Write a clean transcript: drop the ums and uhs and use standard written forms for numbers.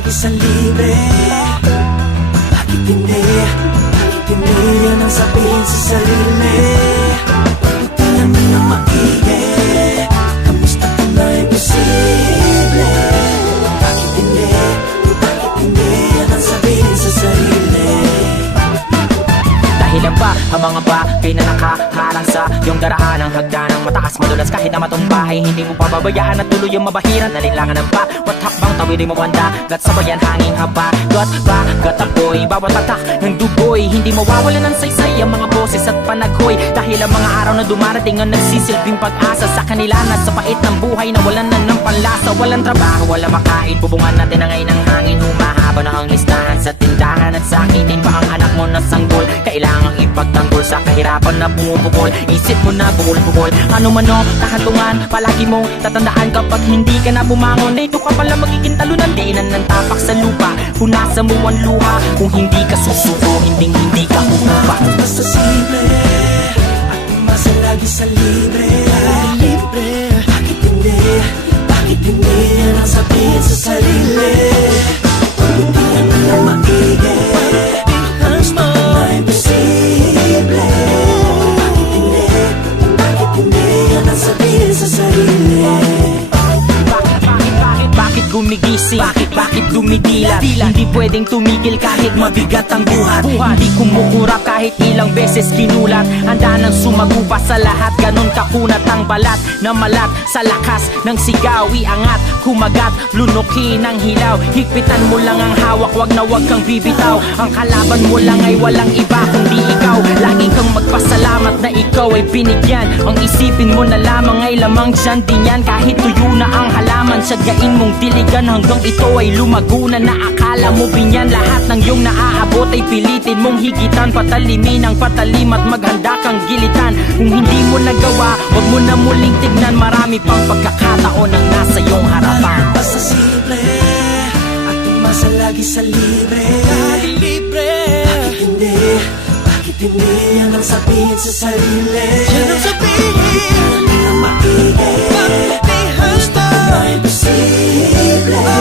lagi sa libre? Bakit hindi? Bakit hindi yan ang sabihin sa sarili? Pagputihan mo na maigi, kamusta ka na imposible? Bakit hindi? Bakit hindi yan ang sabihin sa sarili? Dahilan ba ang mga bagay na nakaharang sa iyong daraan? Ang hagdanang mataas madulas kahit na matumbahay, hindi mo pababayaan at tuloy yung mabahiran. Nalinlangan ng bawat hakbang tawid mo ang dagat, sabayan hanging habagat. Bagat apoy, bawat tatak ng dugoy, hindi mawawalan ng saysay ang mga boses at panaghoy. Dahil ang mga araw na dumarating ang nagsisilbing pag-asa sa kanila na sa pait ng buhay na walan na ng panlasa. Walang trabaho, walang makain, bubungan natin ang ngayon ng hangin. Humahaba na ang listahan sa tindahan at sakitin pa ang anak mo na sanggol. Kailangang ipagtanggol sa kahirapan na pumupukol. Isip mo na bukol-bukol, ano man o kahantungan, palagi mong tatandaan kapag hindi ka na bumangon. Ito ka pala magiging talunan, diinan ng tapak sa lupa. Punasan mo ang luha, kung hindi ka susuko, hindi ka umupa. Basta simple at umasa lagi sa libre. Bakit hindi? Bakit hindi yan ang sabihin sa sarili? Pagputihan mo na maigi, kamusta ka na imposible? Bakit hindi? Bakit hindi yan ang sabihin sa sarili? Bakit gumigising? Bakit dumidilat? Hindi pwedeng tumigil kahit mabigat ang buhat. Hindi kumukurap kahit ilang beses kinulat. Handa nang sumagupa sa lahat, ganon kakunat ang balat na malat sa lakas ng sigaw. Iangat, kumagat, lunukin ang hilaw. Higpitan mo lang ang hawak, wag na wag kang bibitaw. Ang kalaban mo lang ay walang iba kundi ikaw. Lagi kang magpasalamat na ikaw ay binigyan. Ang isipin mo na lamang ay lamang dyan din yan. Kahit tuyo na ang halaman, syagain mong diligan hanggang ito ay lumago na. Akala mo binyan lahat ng iyong naaabot ay pilitin mong higitan. Patalimin ang patalim at maghanda kang gilitan. Kung hindi mo nagawa, wag mo na muling tignan. Marami pang pagkakataon ang nasa iyong harapan. Basta simple at umasa lagi sa libre. Bakit hindi? Bakit hindi yan ang sabihin sa sarili? Yan ang sabihin na maigi, kamusta ka na imposible?